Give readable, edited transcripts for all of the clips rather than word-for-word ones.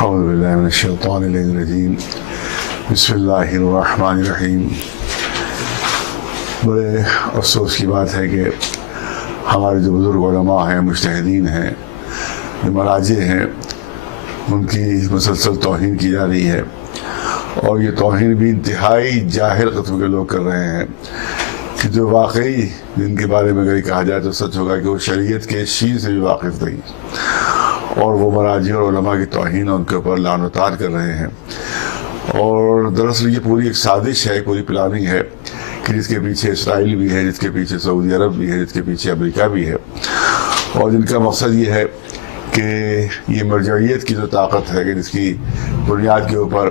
اعوذ باللہ من الشیطان الرجیم بسم اللہ الرحمن الرحیم۔ بڑے افسوس کی بات ہے کہ ہمارے جو بزرگ علماء ہیں، مجتہدین ہیں، جو مراجع ہیں، ان کی مسلسل توہین کی جا رہی ہے، اور یہ توہین بھی انتہائی جاہل قسم کے لوگ کر رہے ہیں کہ جو واقعی جن کے بارے میں اگر کہا جائے تو سچ ہوگا کہ وہ شریعت کے شین سے بھی واقف نہیں، اور وہ مراجع اور علماء کی توہین ان کے اوپر لعن و طعن کر رہے ہیں۔ اور دراصل یہ پوری ایک سازش ہے، پوری پلاننگ ہے کہ جس کے پیچھے اسرائیل بھی ہے، جس کے پیچھے سعودی عرب بھی ہے، جس کے پیچھے امریکہ بھی ہے، اور جن کا مقصد یہ ہے کہ یہ مرجعیت کی جو طاقت ہے کہ جس کی بنیاد کے اوپر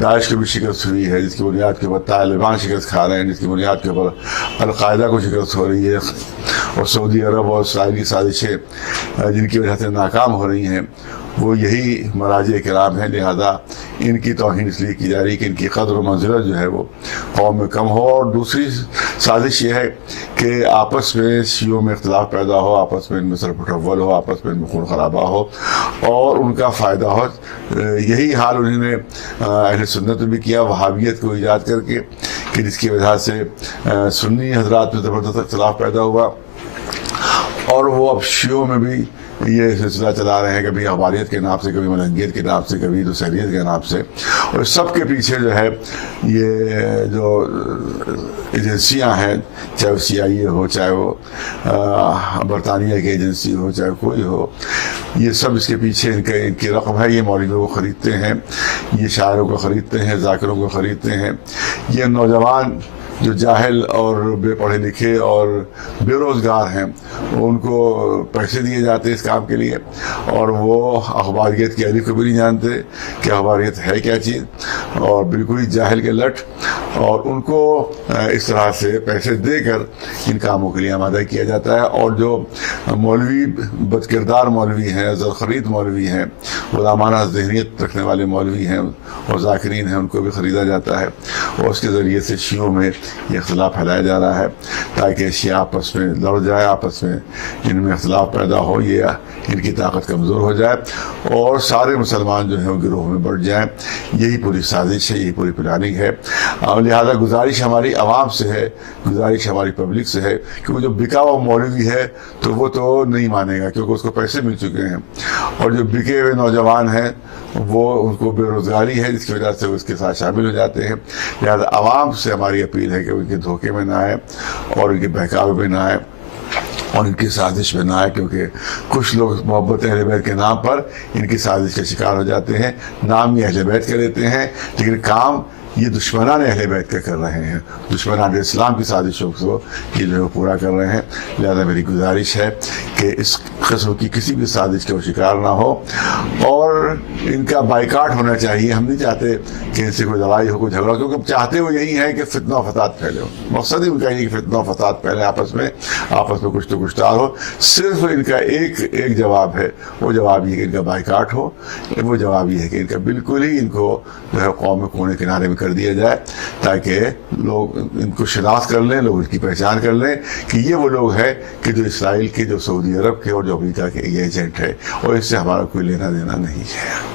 داعش کو بھی شکست ہوئی ہے، جس کی بنیاد کے اوپر طالبان شکست کھا رہے ہیں، جس کی بنیاد کے اوپر القاعدہ کو شکست ہو رہی ہے، اور سعودی عرب اور اسرائیل کی سازشیں جن کی وجہ سے ناکام ہو رہی ہیں، وہ یہی مراجع کرام ہیں۔ لہذا ان کی توہین اس لیے کی جا رہی ہے کہ ان کی قدر و منزلت جو ہے وہ قوم میں کم ہو، اور دوسری سازش یہ ہے کہ آپس میں شیعوں میں اختلاف پیدا ہو، آپس میں ان میں سرپٹول ہو، آپس میں ان میں خون خرابہ ہو اور ان کا فائدہ ہو۔ یہی حال انہوں نے اہل سنت میں بھی کیا، وہابیت کو ایجاد کر کے، کہ جس کی وجہ سے سنی حضرات میں زبردست اختلاف پیدا ہوا، اور وہ اب شیعوں میں بھی یہ سلسلہ چلا رہے ہیں، کبھی اخباریت کے نام سے، کبھی ملنگیت کے نام سے، کبھی دوسریت کے نام سے، اور سب کے پیچھے جو ہے یہ جو ایجنسیاں ہیں، چاہے وہ CIA ہو، چاہے وہ برطانیہ کی ایجنسی ہو، چاہے کوئی ہو، یہ سب اس کے پیچھے ان کی رقم ہے۔ یہ مولویوں کو خریدتے ہیں، یہ شاعروں کو خریدتے ہیں، ذاکروں کو خریدتے ہیں، یہ نوجوان جو جاہل اور بے پڑھے لکھے اور بے روزگار ہیں ان کو پیسے دیے جاتے ہیں اس کام کے لیے، اور وہ اخباریت کی الف کو بھی نہیں جانتے کہ اخباریت ہے کیا چیز، اور بالکل ہی جاہل کے لٹ، اور ان کو اس طرح سے پیسے دے کر ان کاموں کے لیے آمادہ کیا جاتا ہے۔ اور جو مولوی بد کردار مولوی ہیں، زرخرید مولوی ہیں، غلامانہ ذہنیت رکھنے والے مولوی ہیں اور ذاکرین ہیں، ان کو بھی خریدا جاتا ہے، اور اس کے ذریعے سے شیعوں میں یہ اختلاف پھیلایا جا رہا ہے تاکہ شیعہ آپس میں لڑ جائے، آپس میں ان میں اختلاف پیدا ہو، یہ ان کی طاقت کمزور ہو جائے، اور سارے مسلمان جو ہیں وہ گروہ میں بڑھ جائیں۔ یہی پوری سازش ہے، یہی پوری پلاننگ ہے۔ لہذا گزارش ہماری عوام سے ہے، گزارش ہماری پبلک سے ہے کہ وہ جو بکا ہوا مولوی ہے تو وہ تو نہیں مانے گا، کیونکہ اس کو پیسے مل چکے ہیں، اور جو بکے ہوئے نوجوان ہیں وہ ان کو بے روزگاری ہے، جس کی وجہ سے وہ اس کے ساتھ شامل ہو جاتے ہیں۔ لہذا عوام سے ہماری اپیل ہے کہ ان کے دھوکے میں نہ آئے، اور ان کے بہکاوے میں نہ آئے، اور ان کی سازش میں نہ آئے، کیونکہ کچھ لوگ محبت اہل بیت کے نام پر ان کی سازش کا شکار ہو جاتے ہیں۔ نام ہی اہل بیت کے لیتے ہیں، لیکن کام یہ دشمنان اہل بیت کا کر رہے ہیں، دشمنان اسلام کی سازشوں کو یہ جو ہے پورا کر رہے ہیں۔ لہذا میری گزارش ہے کہ اس قسم کی کسی بھی سازش کا وہ شکار نہ ہو، اور ان کا بائیکاٹ ہونا چاہیے۔ ہم نہیں چاہتے کہ ان سے کوئی لڑائی ہو، کوئی جھگڑا ہو، کیونکہ چاہتے وہ یہی ہے کہ فتنہ و فساد پھیلے ہو، مقصد ہی ان کا یہ کہ فتنہ و فساد پھیلے، آپس میں کچھ تو کچھ تار ہو۔ صرف ان کا ایک جواب ہے، وہ جواب یہ کہ ان کا بائیکاٹ ہو، وہ جواب یہ ہے کہ ان کا بالکل ہی ان کو جو ہے قوم میں کونے کنارے میں کر دیا جائے، تاکہ لوگ ان کو شناخت کر لیں، لوگ ان کی پہچان کر لیں کہ یہ وہ لوگ ہیں کہ جو اسرائیل کے، جو سعودی عرب کے اور جو امریکہ کے یہ ایجنٹ ہے، اور اس سے ہمارا کوئی لینا دینا نہیں ہے۔